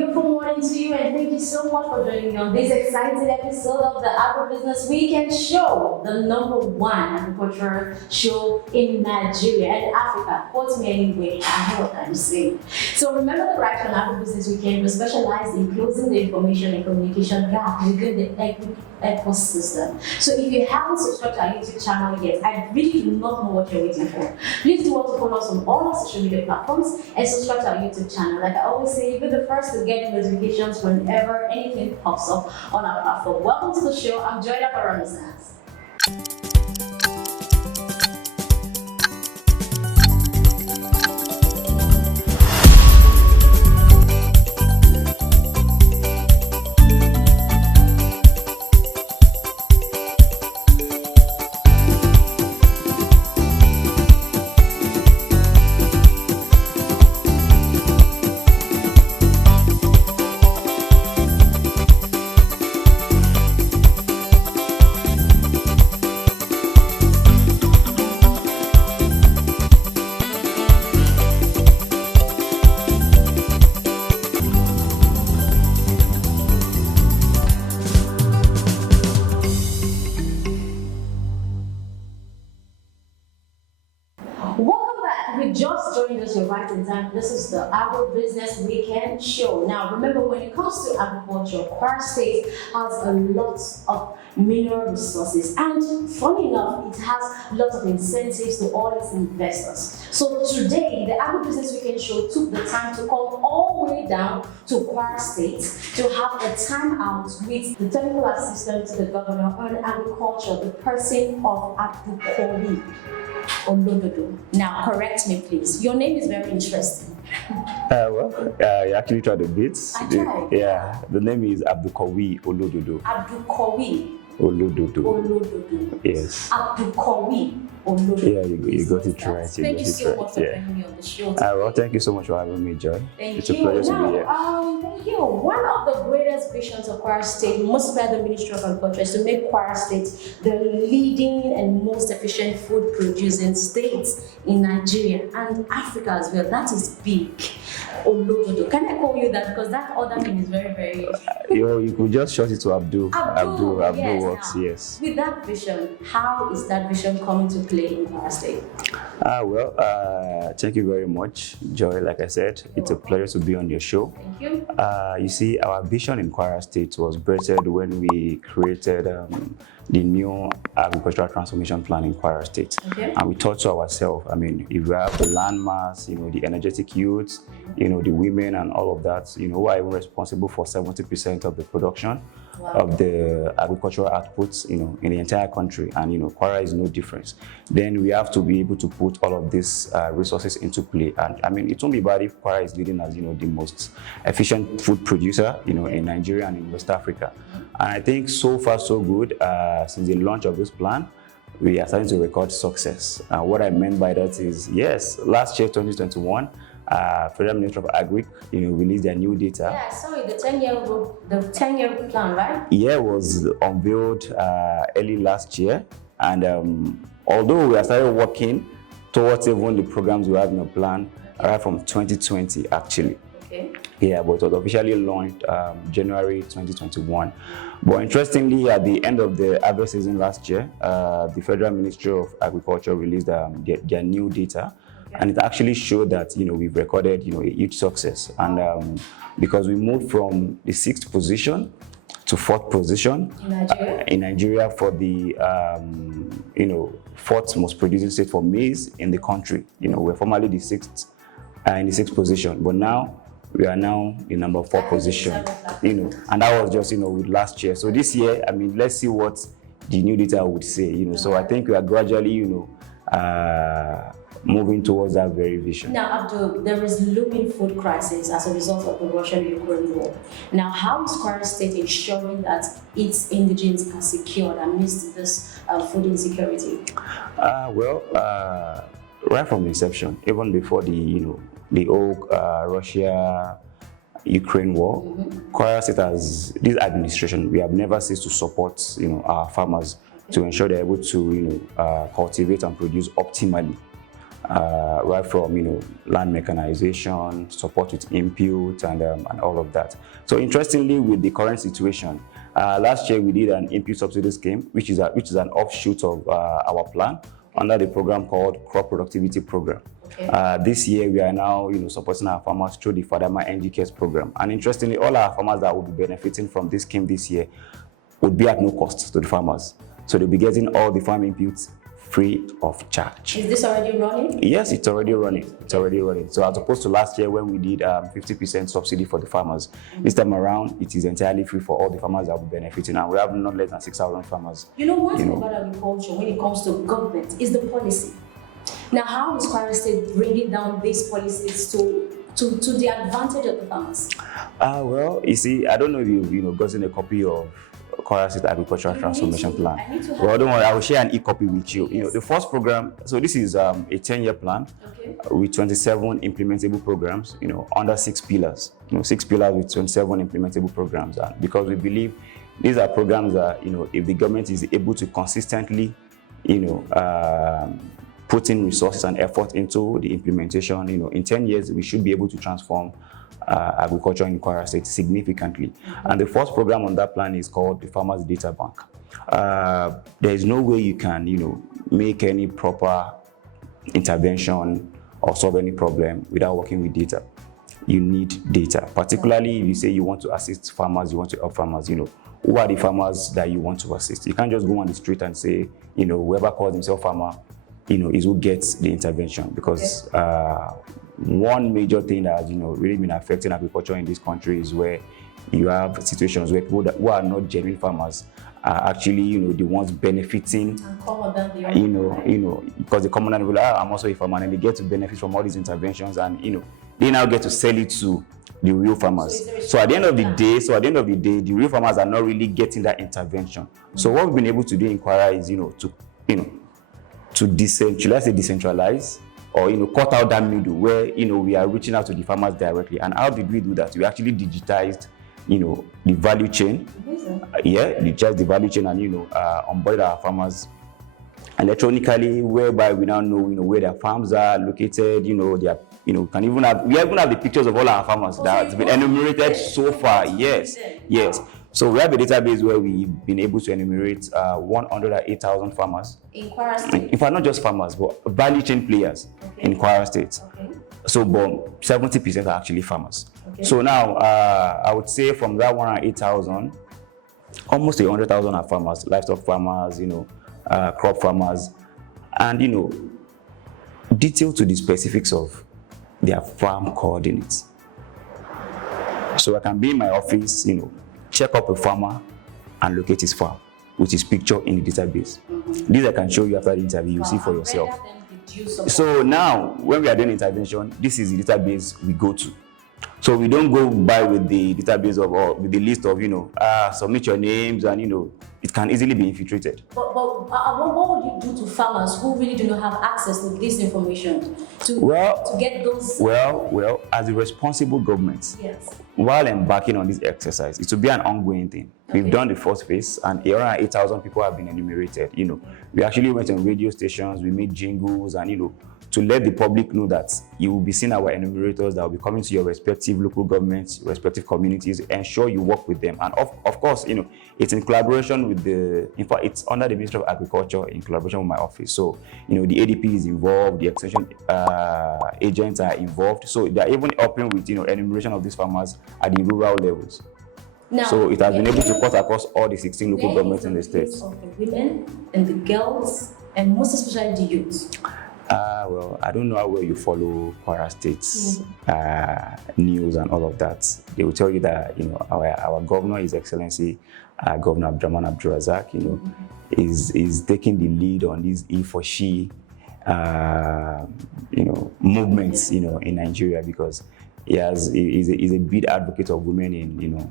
beautiful morning to you, and thank you so much for joining me on this exciting episode of the Agribusiness Weekend Show, the #1 agricultural show in Nigeria and Africa. Quote me anyway, I know what I'm saying. So remember the right on Agribusiness Weekend, we specialize in closing the information and communication gap within the ecosystem. So if you haven't subscribed to our YouTube channel yet, I really do not know what you're waiting for. Please do also follow us on all our social media platforms and subscribe to our YouTube channel. Like I always say, you'll be the first to get notifications whenever anything pops up on our platform. Welcome to the show. I'm Joyda Baramizas. Just joined us, you're right in time. This is the Agribusiness Weekend Show. Now, remember, when it comes to agriculture, Kwara State has a lot of mineral resources, and funny enough, it has lots of incentives to all its investors. So today, the Agribusiness Weekend Show took the time to come all the way down to Kwara State to have a time out with the technical assistant to the governor on agriculture, the person of Abdulquawiy. Olododo. Now, correct me, please. Your name is very interesting. You actually tried a bit. I tried. Yeah, the name is Abdulquawiy Olododo. Abdulquawiy Olododo. Olododo. Yes. Abdulquawiy Olododo. Yeah, you got it right. Thank you so much for having me on the show. Thank you so much for having me, Joy. It's a pleasure to be here. Thank you. One of the greatest visions of Kwara State, most by the Ministry of Agriculture, is to make Kwara State the leading and most efficient food producing state in Nigeria and Africa as well. That is big. Olododo. Can I call you that? Because that other name is very, very. You could just short it to Abdul. Abdul yes, works, yes. With that vision, how is that vision coming to play in Kwara State? Thank you very much, Joy. Like I said, it's a pleasure to be on your show. Thank you. You see, our vision in Kwara State was birthed when we created the new agricultural transformation plan in Kwara State. Okay. And we thought to ourselves, if we have the land mass, the energetic youths, the women and all of that, who are even responsible for 70% of the production of the agricultural outputs, in the entire country, and Kwara is no difference. Then we have to be able to put all of these resources into play. And it won't be bad if Kwara is leading as the most efficient food producer, in Nigeria and in West Africa. And I think so far so good. Since the launch of this plan, we are starting to record success. What I meant by that is, yes, last year, 2021, Federal Ministry of Agri, released their new data. Yeah, sorry, the 10-year plan, right? Yeah, was unveiled early last year, and although we are started working towards even the programs we have in the plan, right from 2020 actually. Okay. Yeah, but it was officially launched January 2021. But interestingly, at the end of the harvest season last year, the Federal Ministry of Agriculture released their new data. And it actually showed that we've recorded a huge success, and because we moved from the 6th position to 4th position in Nigeria for the 4th most producing state for maize in the country. We're formerly the 6th in the 6th position, but now we are now in number 4 position. And that was just with last year. So this year, let's see what the new data would say. So I think we are gradually moving towards that very vision. Now, Abdul, there is looming food crisis as a result of the Russia-Ukraine war. Now, how is Kwara State ensuring that its indigents are secured amidst this food insecurity? Right from the inception, even before the whole Russia-Ukraine war, Kwara State has this administration. We have never ceased to support our farmers to ensure they're able to cultivate and produce optimally. right from land mechanization, support with input, and all of that. So interestingly, with the current situation, last year we did an input subsidy scheme, which is an offshoot of our plan under the program called Crop Productivity Program. Okay. This year we are now supporting our farmers through the Fadama NGKS program. And interestingly, all our farmers that will be benefiting from this scheme this year would be at no cost to the farmers. So they'll be getting all the farm inputs free of charge. Is this already running? Yes, it's already running. It's already running. So as opposed to last year when we did 50% subsidy for the farmers, this time around it is entirely free for all the farmers that will be benefiting, and we have not less than 6,000 farmers. One thing about agriculture when it comes to government is the policy. Now, how is Kwara State bringing down these policies to the advantage of the farmers? Well, you see, I don't know if you've gotten a copy of Kwara State Agricultural Transformation Plan. Well, don't worry, I will share an e-copy with you. Yes. The first program, so this is a 10-year plan with 27 implementable programs, under 6 pillars. 6 pillars with 27 implementable programs. And because we believe these are programs that, if the government is able to consistently, put in resources and effort into the implementation, in 10 years, we should be able to transform agriculture in Kwara State significantly. And the first program on that plan is called the Farmers Data Bank. There is no way you can, make any proper intervention or solve any problem without working with data. You need data, particularly if you say you want to assist farmers, you want to help farmers, who are the farmers that you want to assist? You can't just go on the street and say, whoever calls himself farmer, is who gets the intervention, because one major thing that has really been affecting agriculture in this country is where you have situations where people who are not genuine farmers are actually the ones benefiting, because the common man will I'm also a farmer, and they get to benefit from all these interventions, and they now get to sell it to the real farmers. So at the end of the day, the real farmers are not really getting that intervention. So what we've been able to do in Kwara is to decentralize, or cut out that middle where we are reaching out to the farmers directly. And how did we do that? We actually digitized the value chain. Digitized the value chain, and onboarded our farmers electronically, whereby we now know where their farms are located. We even have the pictures of all our farmers that's been enumerated so far. Yes. So we have a database where we've been able to enumerate 108,000 farmers. In Kwara State? In fact, not just farmers, but value chain players in Kwara State. So, but 70% are actually farmers. So now, I would say from that 108,000, almost 100,000 are farmers, livestock farmers, crop farmers, and detail to the specifics of their farm coordinates. So I can be in my office, check up a farmer and locate his farm with his picture in the database. This I can show you after the interview, you see for yourself. So now, when we are doing intervention, this is the database we go to. So we don't go by with the database with the list of, submit your names, and it can easily be infiltrated. But what would you do to farmers who really do not have access to this information to get those? Well, as a responsible government, while embarking on this exercise, it will be an ongoing thing. We've done the first phase, and around 8,000 people have been enumerated. We actually went on radio stations, we made jingles, and to let the public know that you will be seeing our enumerators that will be coming to your respective local governments, respective communities, ensure you work with them. And of course, it's in collaboration with in fact, it's under the Ministry of Agriculture in collaboration with my office. So, the ADP is involved, the extension agents are involved. So they're even helping with, enumeration of these farmers at the rural levels. Now, so it has been able to cut across all the 16 local governments in the state. Of the women and the girls, and most especially the youth. Well, I don't know how well you follow Kwara State's news and all of that. They will tell you that our governor, His Excellency Governor Abdulquawiy Abdulrazak, is taking the lead on these he for she movements in Nigeria, because he's a big advocate of women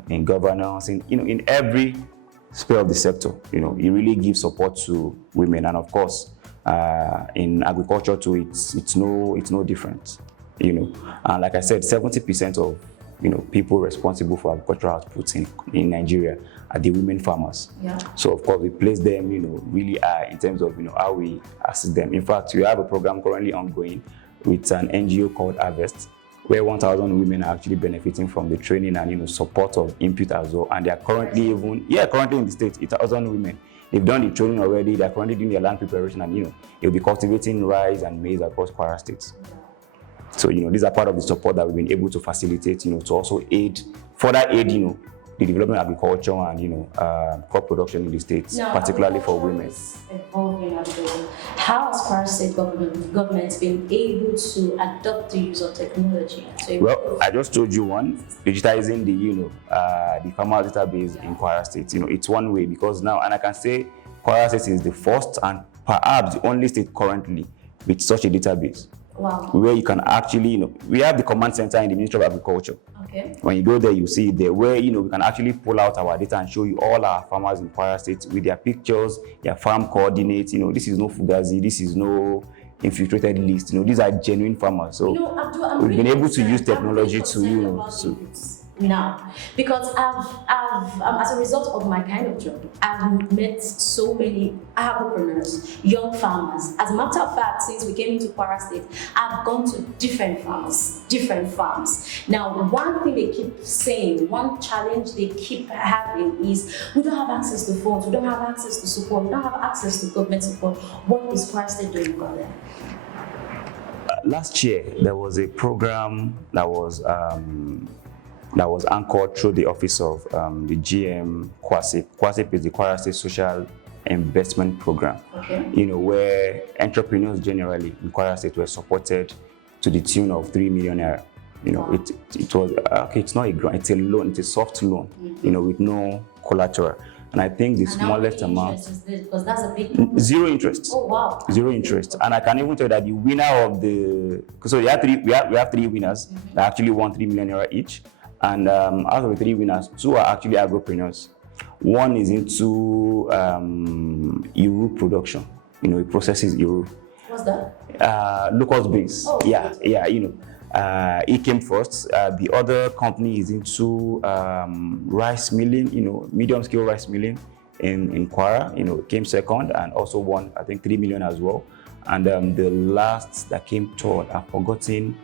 in governance, in every sphere of the sector. He really gives support to women, and of course, in agriculture too, it's no different. And like I said, 70% of people responsible for agricultural outputs in Nigeria are the women farmers. Yeah. So of course we place them, really high in terms of how we assist them. In fact, we have a program currently ongoing with an NGO called Harvest, where 1,000 women are actually benefiting from the training and support of input as well. And they are currently currently in the state, 1,000 women. They've done the training already. They're currently doing their land preparation, and they'll be cultivating rice and maize across Kwara State. So these are part of the support that we've been able to facilitate, to also further aid, the development of agriculture and crop production in the states, now, particularly for women. How has Kwara State government been able to adopt the use of technology? Well, I just told you one, digitizing the farmer database in Kwara State. It's one way, because now, and I can say Kwara State is the first and perhaps the only state currently with such a database. Wow. Where you can actually, we have the command center in the Ministry of Agriculture. Okay. When you go there, you see it there, where we can actually pull out our data and show you all our farmers in Kwara State with their pictures, their farm coordinates. This is no fugazi, this is no infiltrated list. These are genuine farmers. So we've been able to use technology to now, because I've as a result of my kind of job, I've met so many agripreneurs, young farmers. As a matter of fact, since we came into Kwara State, I've gone to different farms. Now, one thing they keep saying, one challenge they keep having is, we don't have access to funds, we don't have access to support, we don't have access to government support. What is Kwara State doing about that? Last year, there was a program that was anchored through the office of the GM Kwasip. Kwasip is the Kwara State Social Investment Program. Okay. Where entrepreneurs generally in Kwara State were supported to the tune of 3 million naira. Wow. It was it's not a grant, it's a loan, it's a soft loan, with no collateral. And I think the smallest amount, because that's a big problem. Zero interest. Oh wow. Zero interest. And I can even tell you that the winner of so we have three winners that actually won 3 million naira each. And out of the 3 winners, 2 are actually agropreneurs. One is into Iru production. It processes Iru. What's that? Locust beans. Oh, yeah. It came first. The other company is into rice milling, medium scale rice milling in Kwara. It came second and also won, I think, 3 million as well. And the last that came third, I've forgotten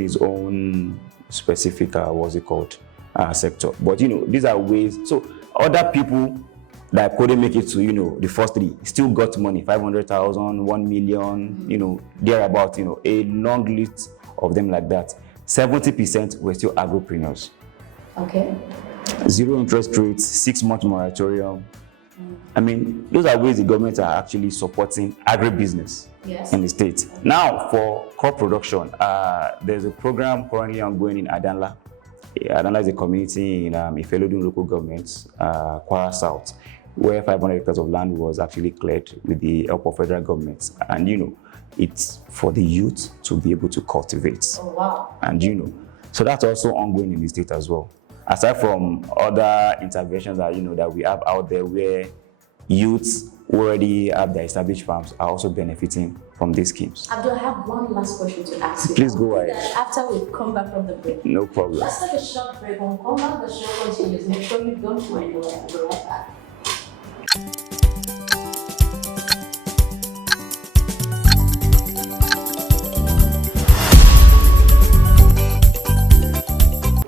his own specific, sector. But, these are ways. So other people that couldn't make it to, the first 3 still got money, 500,000, 1 million, thereabout, a long list of them like that. 70% were still agripreneurs. Okay. 0 interest rates, 6-month moratorium. I mean, those are ways the government are actually supporting agribusiness in the state. Now, for crop production, there's a program currently ongoing in Adanla. Adanla is a community in Olododo local government, Kwara South, where 500 hectares of land was actually cleared with the help of federal government. And, it's for the youth to be able to cultivate. Oh, wow. And, so that's also ongoing in the state as well. Aside from other interventions that that we have out there, where youths who already have their established farms are also benefiting from these schemes. Abdul, I have one last question to ask you. Please go ahead. After we come back from the break. No problem. Let's take a short break. When we come back, the show continues. Make sure you don't go anywhere. We'll be right back.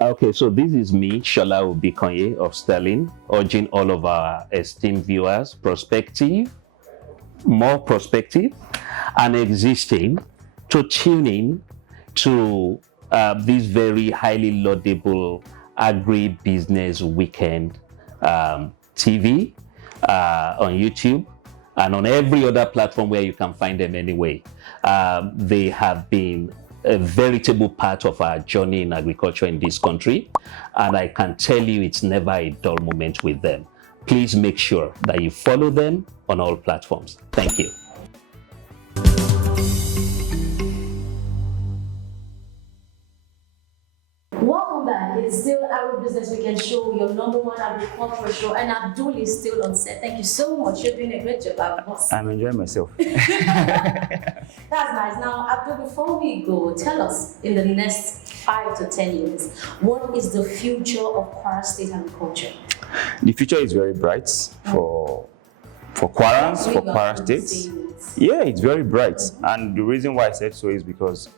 Okay, so this is me, Shola Obikonye of Sterling, urging all of our esteemed viewers, more prospective and existing, to tune in to this very highly laudable Agri-Business Weekend TV on YouTube and on every other platform where you can find them anyway. They have been a veritable part of our journey in agriculture in this country, and I can tell you it's never a dull moment with them. Please make sure that you follow them on all platforms. Thank you. Welcome back. it's still Agribusiness Weekend show, your number one agricultural show, and Abdul is still on set. Thank you so much. You're doing a great job, boss. I'm enjoying myself. That's nice. Now, Abdul, before we go, tell us in the next 5 to 10 years, what is the future of Kwara State agriculture? The future is very bright for Kwarans, for Kwara State. Yeah, it's very bright. And the reason why I said so is because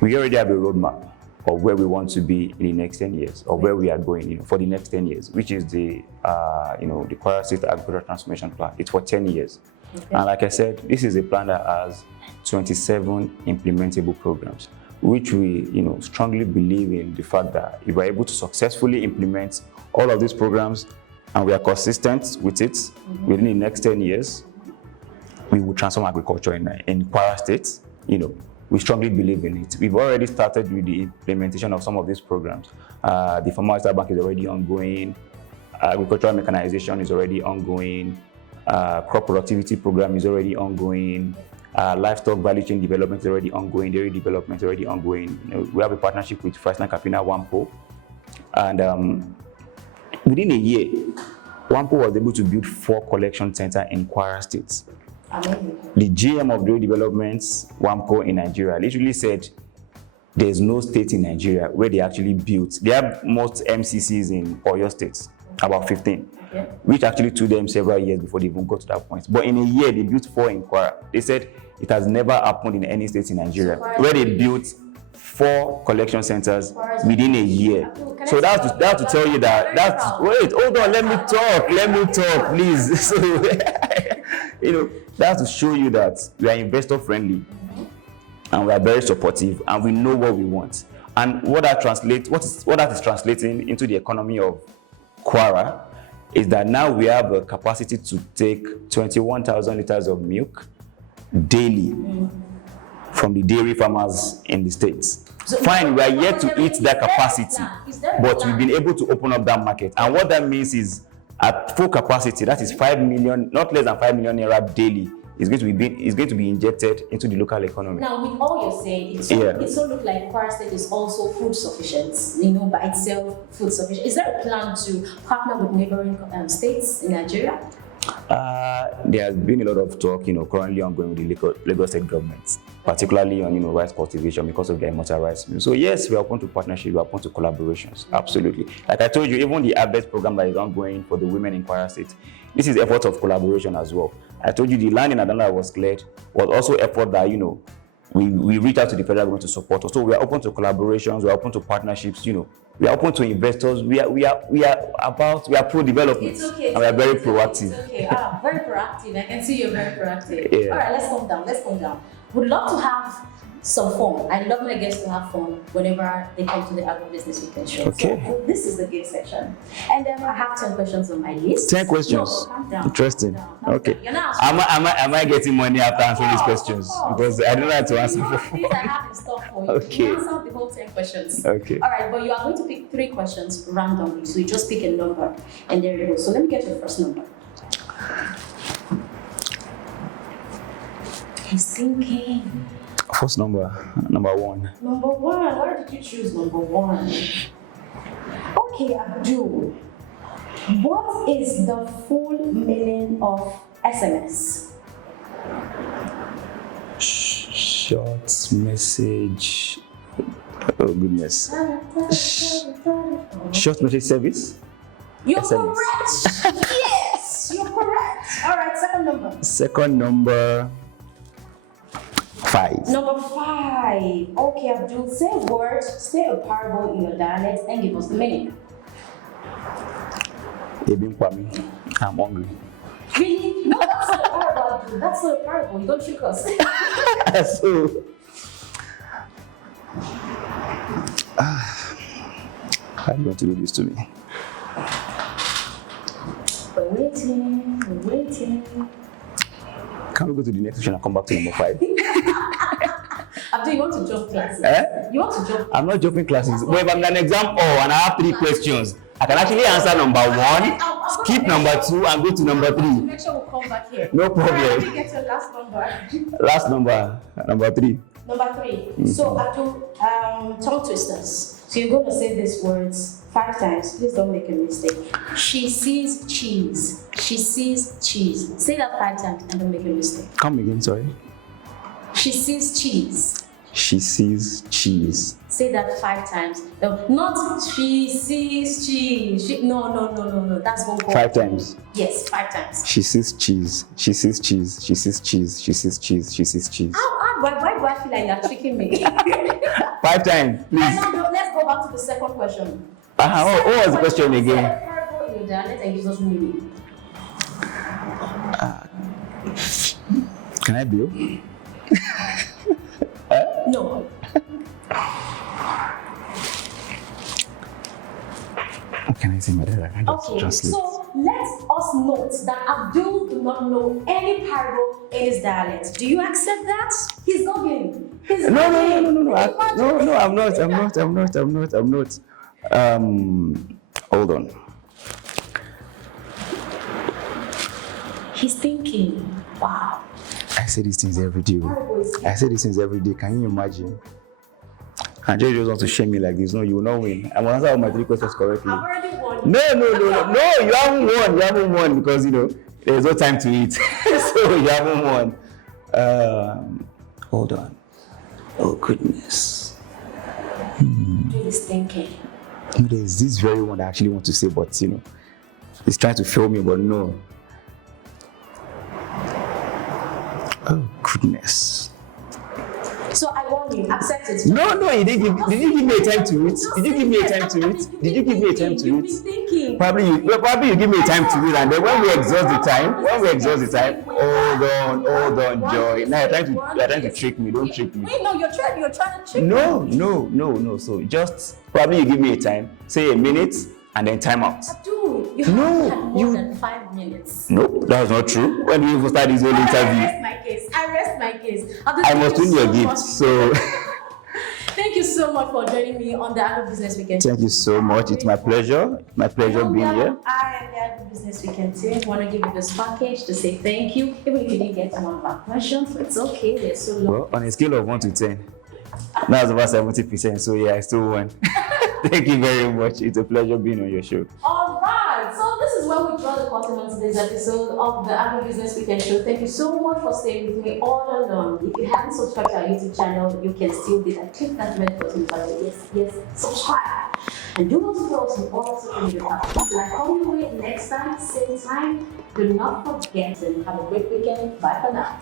we already have a roadmap of where we want to be in the next 10 years, or where we are going for the next 10 years, which is the Kwara State Agricultural Transformation Plan. It's for 10 years. Okay. And like I said, this is a plan that has 27 implementable programs, which we strongly believe in the fact that if we're able to successfully implement all of these programs and we are consistent with it within the next 10 years, we will transform agriculture in Kwara State. We strongly believe in it. We've already started with the implementation of some of these programs. The Farmer Bank is already ongoing. Agricultural mechanization is already ongoing. Crop productivity program is already ongoing. Livestock value chain development is already ongoing. Dairy development is already ongoing. We have a partnership with First Capina Wampo. And within a year, Wampo was able to build 4 collection centers in Kwara State. Amazing. The GM of Dairy Development, Wamco in Nigeria, literally said there's no state in Nigeria where they actually built. They have most MCCs in Oyo State, about 15, which actually took them several years before they even got to that point. But in a year, they built 4 in Kwara. They said it has never happened in any state in Nigeria where they built 4 collection centers within a year. So that's to tell you that wait, hold on, let me talk, please. So that's to show you that we are investor friendly and we are very supportive and we know what we want. And what that is translating into the economy of Kwara is that now we have a capacity to take 21,000 liters of milk daily from the dairy farmers in the States. So fine, we are yet to eat that capacity, but we've been able to open up that market. And what that means is at full capacity, that is 5 million, not less than 5 million naira daily, is going to be injected into the local economy. Now, with all you're saying, it so looks like Kwara State is also food sufficient, by itself, food sufficient. Is there a plan to partner with neighboring states in Nigeria? There has been a lot of talk, currently ongoing with the Lagos State government, particularly on, rice cultivation because of their immortal rice mill. So yes, we are open to partnership, we are open to collaborations, absolutely. Like I told you, even the harvest program that is ongoing for the women in Kwara State, this is effort of collaboration as well. I told you the land in Adana was cleared was also effort that, we reach out to the federal government to support us. So we are open to collaborations, we are open to partnerships, we are open to investors. We are pro-development. It's okay. And we are very proactive. It's okay. Very proactive. I can see you're very proactive. Yeah. All right, let's calm down. Would love to have some fun. I love my guests to have fun whenever they come to the Agribusiness Weekend show. Okay. So this is the game section. And I have 10 questions on my list. 10 questions? No, calm down. Interesting. Calm Okay. down. You're not Am I getting money after answering these questions? Because I don't know how to answer. These I have in stock for you. Okay. You answer the whole 10 questions. Okay. All right, but you are going to pick 3 questions randomly. So you just pick a number, and there you go. So let me get your first number. He's thinking. First number 1. Number 1. Why did you choose number 1? Okay, Abdul. What is the full meaning of SMS? Short message. Oh goodness. Short message service? You're SMS. correct. Yes, you're correct. All right, second number. Second number 5. Number 5. Okay, Abdul, say a word, say a parable in your dialect, and give us the meaning. I'm hungry. Really? No, that's not a parable, Abdul. That's not a parable. You don't trick us. So, how do you want to do this to me? We're waiting. Can we go to the next question and come back to number 5? Abdul, you want to jump classes? You want to jump? I'm not jumping classes. But if I'm an exam and I have 3 questions, I can actually answer number 1, skip number 2, and go to number 3. Make sure we'll come back here. No problem. All right, let me get your last number. Last number, number 3. Number 3. So, Abdul, tongue twisters. So you're going to say these words 5 times. Please don't make a mistake. She sees cheese. She sees cheese. Say that 5 times and don't make a mistake. Come again, sorry. She sees cheese. She sees cheese. Say that 5 times. No, not she sees cheese. No. That's one call. 5 times. Yes, 5 times. She sees cheese. She sees cheese. She sees cheese. She sees cheese. She sees cheese. Why do I feel like you're tricking me? 5 times, please. Let's go back to the second question. What was the question again? Say a parable in your dialect and gives us meaning. Can I bill? No. What can I say, my dad? I can just Okay, translate. so let us note that Abdul do not know any parable in his dialect. Do you accept that? He's nodding. No, I'm not. Hold on. He's thinking, wow. I say these things every day. Can you imagine? And Jay just wants to shame me like this. No, you will not win. I'm gonna answer all my 3 questions correctly. I've already won. No, you haven't won because there's no time to eat. So you haven't won. Hold on. Oh goodness. He's thinking. There's this very one that I actually want to say, but he's trying to fail me, but no. Oh goodness. So I warn you, accept it. No, you didn't give. Did you give me a time to eat? Did you give me a time to eat? Did you give me a time to You've eat? been thinking. Probably you give me a time to eat, and then when we exhaust the time, hold on, Joy. Now you're trying to trick me. Don't trick me. Wait, no, you're trying to trick me. No. So just probably you give me a time, say a minute, and then time out. Dude, you haven't had more than 5 minutes. No, that's not true. When we even start this whole interview, I rest my case. I must win your gift. So thank you so much for joining me on the Agro Business Weekend. thank you so much. It's my pleasure. being here. I and the Agro Business Weekend team want to give you this package to say thank you. Even if you didn't get one of our questions, it's okay. They're so low. Well, on a scale of 1 to 10, that's about 70%. So yeah, I still won. Thank you very much. It's a pleasure being on your show. All right. So this is where we draw the curtain on today's episode of the Agro Business Weekend show. Thank you so much for staying with me all along. If you haven't subscribed to our YouTube channel, you can still do that. Click that red button button. Yes, subscribe. And do not follow us on all social media platforms. Like coming your way next time, same time. Do not forget and have a great weekend. Bye for now.